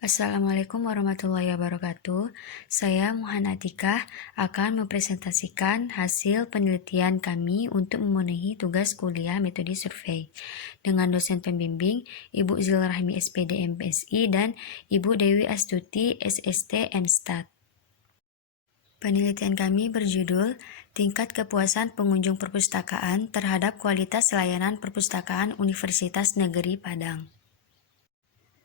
Assalamualaikum warahmatullahi wabarakatuh. Saya Muhammad Atikah akan mempresentasikan hasil penelitian kami untuk memenuhi tugas kuliah metode survei dengan dosen pembimbing Ibu Zilrahmi SPD MPSI dan Ibu Dewi Astuti SST Enstat. Penelitian kami berjudul Tingkat Kepuasan Pengunjung Perpustakaan terhadap Kualitas Layanan Perpustakaan Universitas Negeri Padang.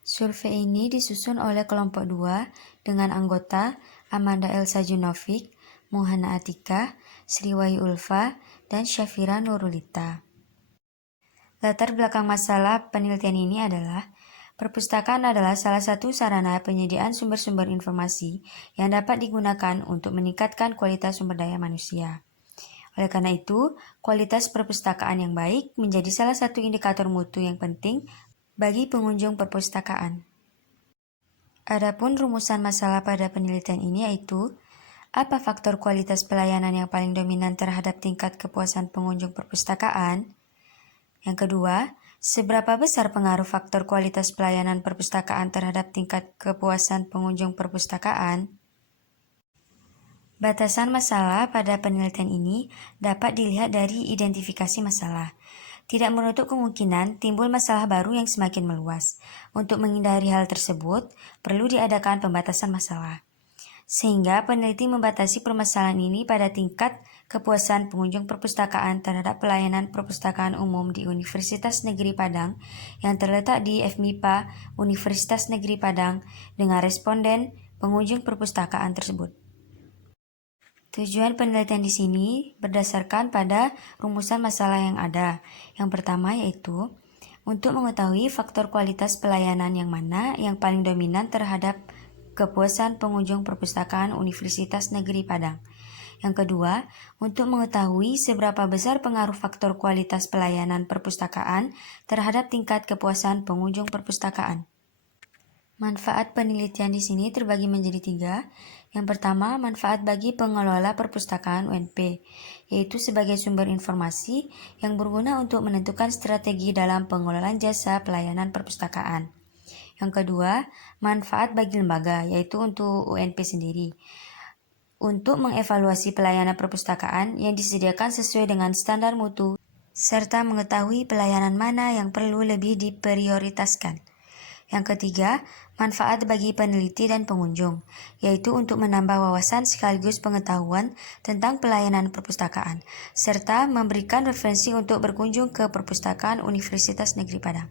Survei ini disusun oleh kelompok 2 dengan anggota Amanda Elsa Junovic, Muhana Atikah, Sriwayu Ulfa, dan Syafira Nurulita. Latar belakang masalah penelitian ini adalah perpustakaan adalah salah satu sarana penyediaan sumber-sumber informasi yang dapat digunakan untuk meningkatkan kualitas sumber daya manusia. Oleh karena itu, kualitas perpustakaan yang baik menjadi salah satu indikator mutu yang penting bagi pengunjung perpustakaan. Adapun rumusan masalah pada penelitian ini yaitu, apa faktor kualitas pelayanan yang paling dominan terhadap tingkat kepuasan pengunjung perpustakaan? Yang kedua, seberapa besar pengaruh faktor kualitas pelayanan perpustakaan terhadap tingkat kepuasan pengunjung perpustakaan? Batasan masalah pada penelitian ini dapat dilihat dari identifikasi masalah. Tidak menutup kemungkinan timbul masalah baru yang semakin meluas. Untuk menghindari hal tersebut, perlu diadakan pembatasan masalah. Sehingga peneliti membatasi permasalahan ini pada tingkat kepuasan pengunjung perpustakaan terhadap pelayanan perpustakaan umum di Universitas Negeri Padang yang terletak di FMIPA Universitas Negeri Padang dengan responden pengunjung perpustakaan tersebut. Tujuan penelitian di sini berdasarkan pada rumusan masalah yang ada. Yang pertama yaitu untuk mengetahui faktor kualitas pelayanan yang mana yang paling dominan terhadap kepuasan pengunjung perpustakaan Universitas Negeri Padang. Yang kedua, untuk mengetahui seberapa besar pengaruh faktor kualitas pelayanan perpustakaan terhadap tingkat kepuasan pengunjung perpustakaan. Manfaat penelitian di sini terbagi menjadi 3. Yang pertama, manfaat bagi pengelola perpustakaan UNP, yaitu sebagai sumber informasi yang berguna untuk menentukan strategi dalam pengelolaan jasa pelayanan perpustakaan. Yang kedua, manfaat bagi lembaga, yaitu untuk UNP sendiri, untuk mengevaluasi pelayanan perpustakaan yang disediakan sesuai dengan standar mutu, serta mengetahui pelayanan mana yang perlu lebih diprioritaskan. Yang ketiga, manfaat bagi peneliti dan pengunjung, yaitu untuk menambah wawasan sekaligus pengetahuan tentang pelayanan perpustakaan, serta memberikan referensi untuk berkunjung ke perpustakaan Universitas Negeri Padang.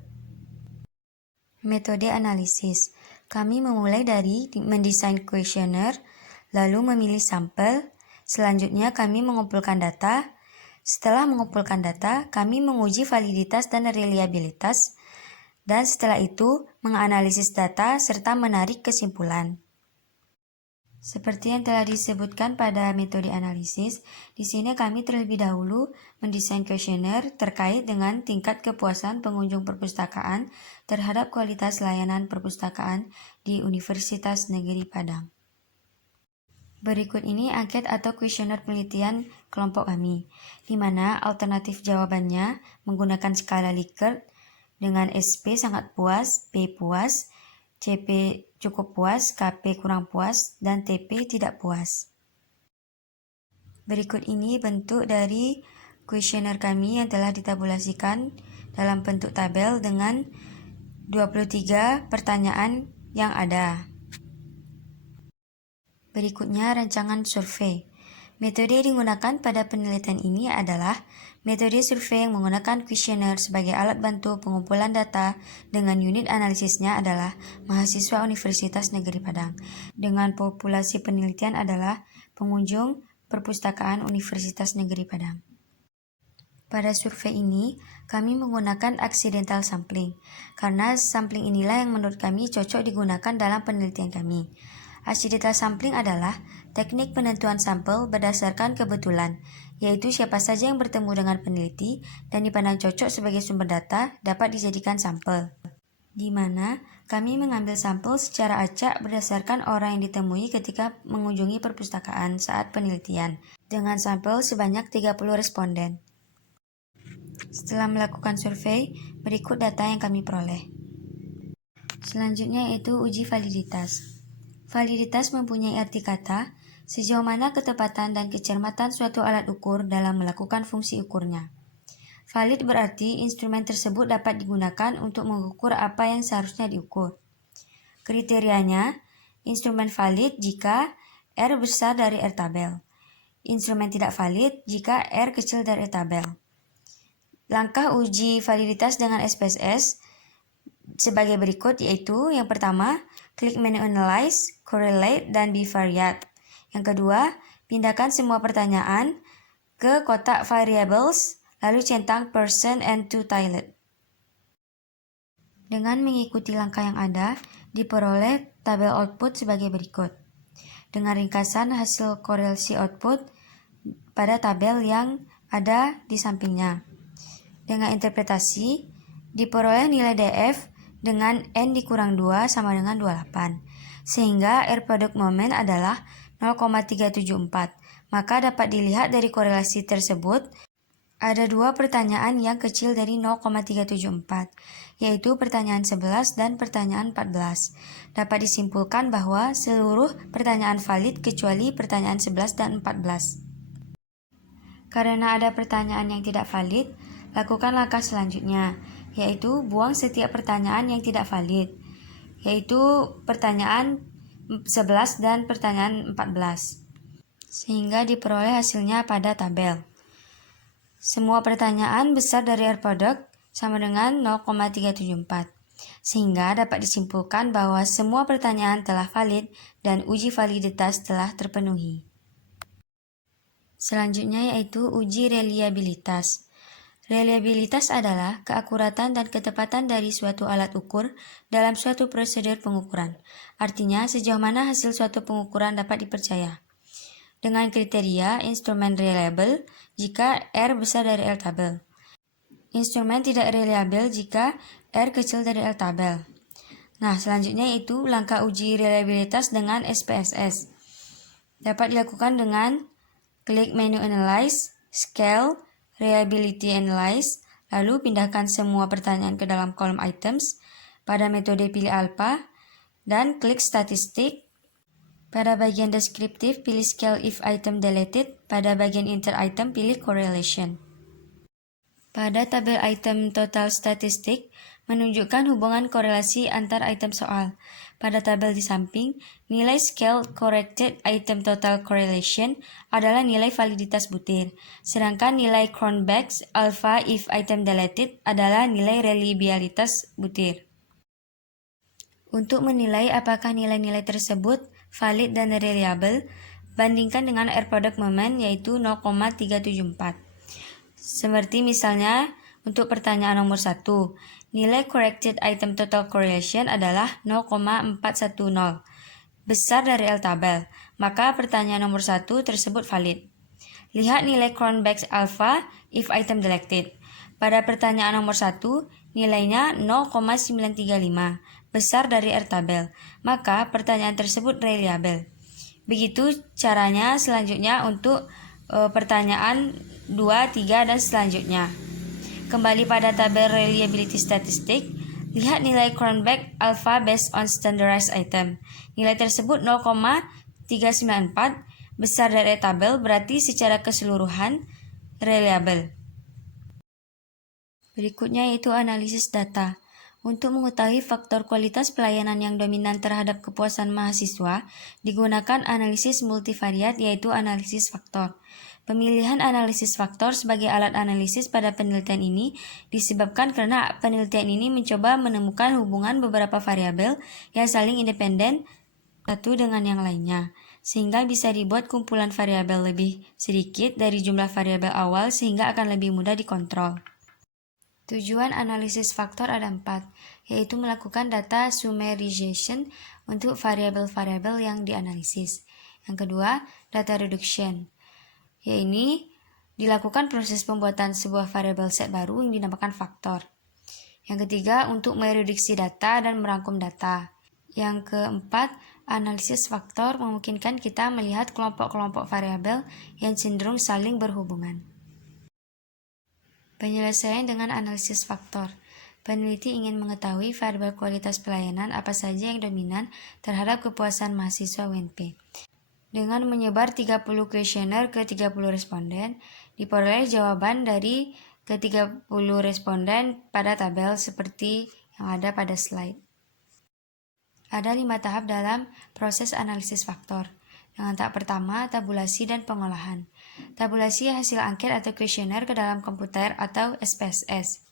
Metode analisis. Kami memulai dari mendesain kuesioner, lalu memilih sampel, selanjutnya kami mengumpulkan data. Setelah mengumpulkan data, kami menguji validitas dan reliabilitas, dan setelah itu menganalisis data serta menarik kesimpulan. Seperti yang telah disebutkan pada metode analisis, di sini kami terlebih dahulu mendesain kuesioner terkait dengan tingkat kepuasan pengunjung perpustakaan terhadap kualitas layanan perpustakaan di Universitas Negeri Padang. Berikut ini angket atau kuesioner penelitian kelompok kami, di mana alternatif jawabannya menggunakan skala Likert dengan SP sangat puas, P puas, CP cukup puas, KP kurang puas, dan TP tidak puas. Berikut ini bentuk dari kuesioner kami yang telah ditabulasikan dalam bentuk tabel dengan 23 pertanyaan yang ada. Berikutnya rancangan survei. Metode yang digunakan pada penelitian ini adalah metode survei yang menggunakan kuesioner sebagai alat bantu pengumpulan data dengan unit analisisnya adalah mahasiswa Universitas Negeri Padang. Dengan populasi penelitian adalah pengunjung perpustakaan Universitas Negeri Padang. Pada survei ini, kami menggunakan accidental sampling, karena sampling inilah yang menurut kami cocok digunakan dalam penelitian kami. Accidental sampling adalah teknik penentuan sampel berdasarkan kebetulan, yaitu siapa saja yang bertemu dengan peneliti dan dipandang cocok sebagai sumber data dapat dijadikan sampel. Di mana kami mengambil sampel secara acak berdasarkan orang yang ditemui ketika mengunjungi perpustakaan saat penelitian, dengan sampel sebanyak 30 responden. Setelah melakukan survei, berikut data yang kami peroleh. Selanjutnya yaitu uji validitas. Validitas mempunyai arti kata sejauh mana ketepatan dan kecermatan suatu alat ukur dalam melakukan fungsi ukurnya. Valid berarti instrumen tersebut dapat digunakan untuk mengukur apa yang seharusnya diukur. Kriterianya, instrumen valid jika R besar dari R tabel. Instrumen tidak valid jika R kecil dari R tabel. Langkah uji validitas dengan SPSS sebagai berikut, yaitu yang pertama, klik menu Analyze, Correlate, dan Bivariate. Yang kedua, pindahkan semua pertanyaan ke kotak Variables, lalu centang Person and Two-Tiled. Dengan mengikuti langkah yang ada, diperoleh tabel output sebagai berikut. Dengan ringkasan hasil korelasi output pada tabel yang ada di sampingnya. Dengan interpretasi, diperoleh nilai DF dengan N dikurang 2 sama dengan 28, sehingga R product moment adalah 0,374. Maka dapat dilihat dari korelasi tersebut, ada dua pertanyaan yang kecil dari 0,374, yaitu pertanyaan 11 dan pertanyaan 14. Dapat disimpulkan bahwa seluruh pertanyaan valid kecuali pertanyaan 11 dan 14. Karena ada pertanyaan yang tidak valid, lakukan langkah selanjutnya, yaitu buang setiap pertanyaan yang tidak valid, yaitu pertanyaan 11 dan pertanyaan 14, sehingga diperoleh hasilnya pada tabel. Semua pertanyaan besar dari R product sama dengan 0,374, sehingga dapat disimpulkan bahwa semua pertanyaan telah valid dan uji validitas telah terpenuhi. Selanjutnya yaitu uji reliabilitas. Reliabilitas adalah keakuratan dan ketepatan dari suatu alat ukur dalam suatu prosedur pengukuran. Artinya, sejauh mana hasil suatu pengukuran dapat dipercaya. Dengan kriteria instrumen reliable jika R besar dari L tabel. Instrumen tidak reliable jika R kecil dari L tabel. Nah, selanjutnya itu langkah uji reliabilitas dengan SPSS. Dapat dilakukan dengan klik menu Analyze, Scale, Reliability Analyze, lalu pindahkan semua pertanyaan ke dalam kolom Items pada metode pilih alpha, dan klik Statistik. Pada bagian deskriptif, pilih Scale if item deleted, pada bagian Inter item pilih Correlation. Pada tabel item total statistik, menunjukkan hubungan korelasi antar item soal. Pada tabel di samping, nilai scale corrected item total correlation adalah nilai validitas butir, sedangkan nilai Cronbach's alpha if item deleted adalah nilai reliabilitas butir. Untuk menilai apakah nilai-nilai tersebut valid dan reliable, bandingkan dengan R product moment yaitu 0,374. Seperti misalnya, untuk pertanyaan nomor 1, nilai corrected item total correlation adalah 0,410, besar dari L tabel, maka pertanyaan nomor 1 tersebut valid. Lihat nilai Cronbach's alpha if item deleted. Pada pertanyaan nomor 1, nilainya 0,935, besar dari R tabel, maka pertanyaan tersebut reliable. Begitu caranya selanjutnya untuk pertanyaan 2, 3, dan selanjutnya. Kembali pada tabel reliability statistik, lihat nilai Cronbach alpha based on standardized item. Nilai tersebut 0,394, besar dari tabel, berarti secara keseluruhan reliable. Berikutnya yaitu analisis data. Untuk mengetahui faktor kualitas pelayanan yang dominan terhadap kepuasan mahasiswa, digunakan analisis multivariat yaitu analisis faktor. Pemilihan analisis faktor sebagai alat analisis pada penelitian ini disebabkan karena penelitian ini mencoba menemukan hubungan beberapa variabel yang saling independen satu dengan yang lainnya, sehingga bisa dibuat kumpulan variabel lebih sedikit dari jumlah variabel awal sehingga akan lebih mudah dikontrol. Tujuan analisis faktor ada 4, yaitu melakukan data summarization untuk variabel-variabel yang dianalisis. Yang kedua, data reduction. Yaitu dilakukan proses pembuatan sebuah variabel set baru yang dinamakan faktor. Yang ketiga, untuk mereduksi data dan merangkum data. Yang keempat, analisis faktor memungkinkan kita melihat kelompok-kelompok variabel yang cenderung saling berhubungan. Penyelesaian dengan analisis faktor. Peneliti ingin mengetahui variabel kualitas pelayanan apa saja yang dominan terhadap kepuasan mahasiswa UNP. Dengan menyebar 30 kuesioner ke 30 responden, diperoleh jawaban dari ke-30 responden pada tabel seperti yang ada pada slide. Ada 5 tahap dalam proses analisis faktor. Dengan tahap pertama, tabulasi dan pengolahan. Tabulasi hasil angket atau kuesioner ke dalam komputer atau SPSS.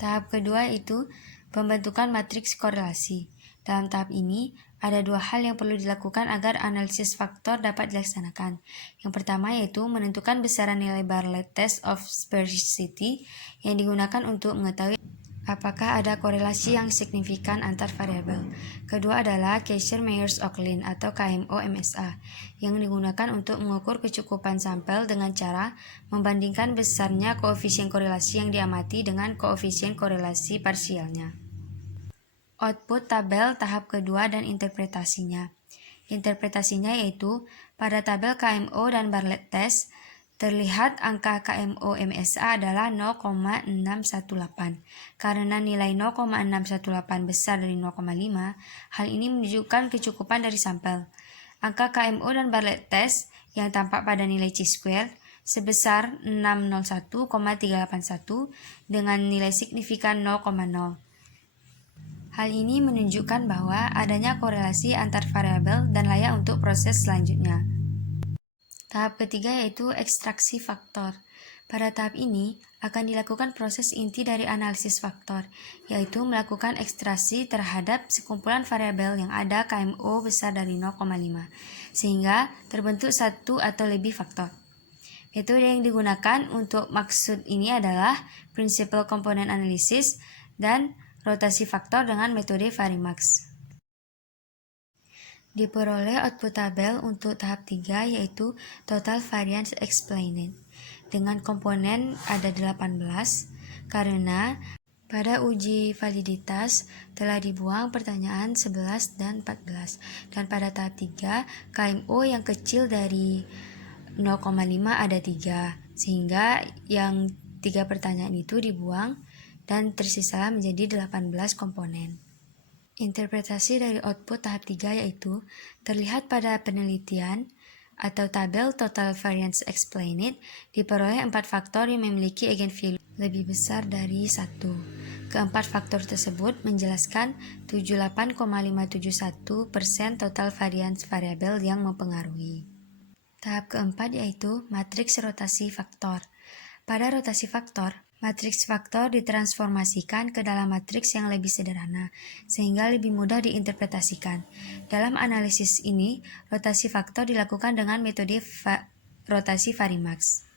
Tahap kedua itu pembentukan matriks korelasi. Dalam tahap ini, ada 2 hal yang perlu dilakukan agar analisis faktor dapat dilaksanakan. Yang pertama yaitu menentukan besaran nilai Bartlett Test of Sparsity yang digunakan untuk mengetahui apakah ada korelasi yang signifikan antar variabel. Kedua adalah Kaiser-Myers-Oakland atau KMO-MSA yang digunakan untuk mengukur kecukupan sampel dengan cara membandingkan besarnya koefisien korelasi yang diamati dengan koefisien korelasi parsialnya. Output tabel tahap kedua dan interpretasinya. Interpretasinya yaitu pada tabel KMO dan Bartlett Test, terlihat angka KMO-MSA adalah 0,618. Karena nilai 0,618 besar dari 0,5, hal ini menunjukkan kecukupan dari sampel. Angka KMO dan Bartlett Test yang tampak pada nilai chi-square sebesar 601,381 dengan nilai signifikan 0,0. Hal ini menunjukkan bahwa adanya korelasi antar variabel dan layak untuk proses selanjutnya. Tahap ketiga yaitu ekstraksi faktor. Pada tahap ini akan dilakukan proses inti dari analisis faktor, yaitu melakukan ekstraksi terhadap sekumpulan variabel yang ada KMO besar dari 0,5, sehingga terbentuk satu atau lebih faktor. Metode yang digunakan untuk maksud ini adalah Principal Component Analysis dan rotasi faktor dengan metode Varimax. Diperoleh output tabel untuk tahap 3 yaitu Total Variance Explained. Dengan komponen ada 18 karena pada uji validitas telah dibuang pertanyaan 11 dan 14. Dan pada tahap 3 KMO yang kecil dari 0,5 ada 3 sehingga yang 3 pertanyaan itu dibuang dan tersisa menjadi 18 komponen. Interpretasi dari output tahap 3 yaitu terlihat pada penelitian atau tabel Total Variance Explained diperoleh 4 faktor yang memiliki eigenvalue lebih besar dari 1. Keempat faktor tersebut menjelaskan 78,571% total variance variabel yang mempengaruhi. Tahap keempat yaitu matriks rotasi faktor. Pada rotasi faktor, matriks faktor ditransformasikan ke dalam matriks yang lebih sederhana, sehingga lebih mudah diinterpretasikan. Dalam analisis ini, rotasi faktor dilakukan dengan metode rotasi Varimax.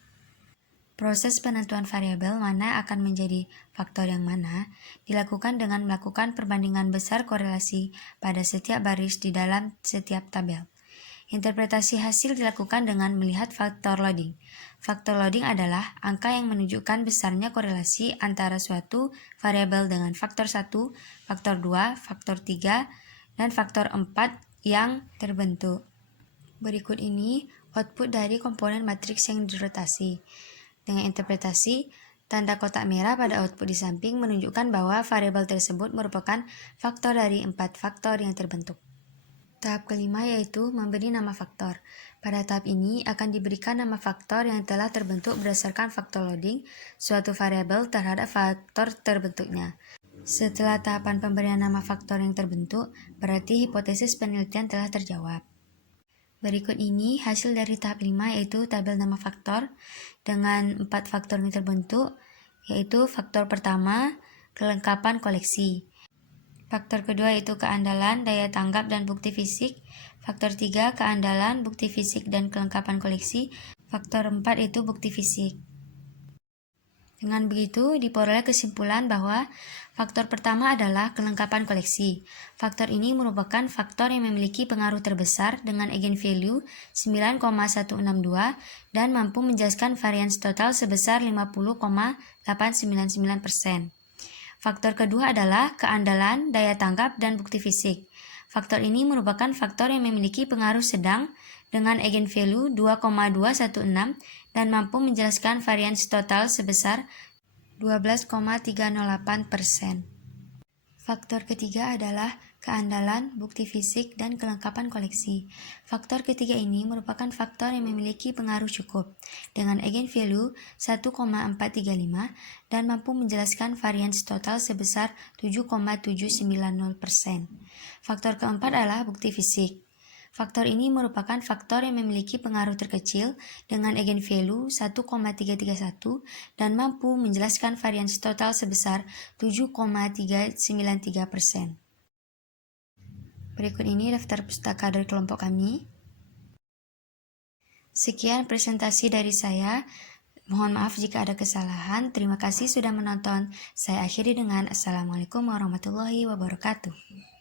Proses penentuan variabel mana akan menjadi faktor yang mana dilakukan dengan melakukan perbandingan besar korelasi pada setiap baris di dalam setiap tabel. Interpretasi hasil dilakukan dengan melihat faktor loading. Faktor loading adalah angka yang menunjukkan besarnya korelasi antara suatu variabel dengan faktor 1, faktor 2, faktor 3, dan faktor 4 yang terbentuk. Berikut ini output dari komponen matriks yang dirotasi. Dengan interpretasi, tanda kotak merah pada output di samping menunjukkan bahwa variabel tersebut merupakan faktor dari 4 faktor yang terbentuk. Tahap kelima yaitu memberi nama faktor. Pada tahap ini akan diberikan nama faktor yang telah terbentuk berdasarkan faktor loading suatu variabel terhadap faktor terbentuknya. Setelah tahapan pemberian nama faktor yang terbentuk, berarti hipotesis penelitian telah terjawab. Berikut ini hasil dari tahap 5 yaitu tabel nama faktor dengan 4 faktor yang terbentuk, yaitu faktor pertama, kelengkapan koleksi. Faktor kedua yaitu keandalan, daya tanggap, dan bukti fisik. Faktor 3, keandalan, bukti fisik, dan kelengkapan koleksi. Faktor 4 itu bukti fisik. Dengan begitu, diperoleh kesimpulan bahwa faktor pertama adalah kelengkapan koleksi. Faktor ini merupakan faktor yang memiliki pengaruh terbesar dengan eigenvalue 9,162 dan mampu menjelaskan variance total sebesar 50,899%. Faktor kedua adalah keandalan, daya tanggap, dan bukti fisik. Faktor ini merupakan faktor yang memiliki pengaruh sedang dengan eigenvalue 2,216 dan mampu menjelaskan variance total sebesar 12,308%. Faktor ketiga adalah keandalan, bukti fisik, dan kelengkapan koleksi. Faktor ketiga ini merupakan faktor yang memiliki pengaruh cukup, dengan eigenvalue 1,435 dan mampu menjelaskan varians total sebesar 7,790%. Faktor keempat adalah bukti fisik. Faktor ini merupakan faktor yang memiliki pengaruh terkecil dengan eigenvalue 1,331 dan mampu menjelaskan varians total sebesar 7,393%. Berikut ini daftar pustaka dari kelompok kami. Sekian presentasi dari saya. Mohon maaf jika ada kesalahan. Terima kasih sudah menonton. Saya akhiri dengan Assalamualaikum warahmatullahi wabarakatuh.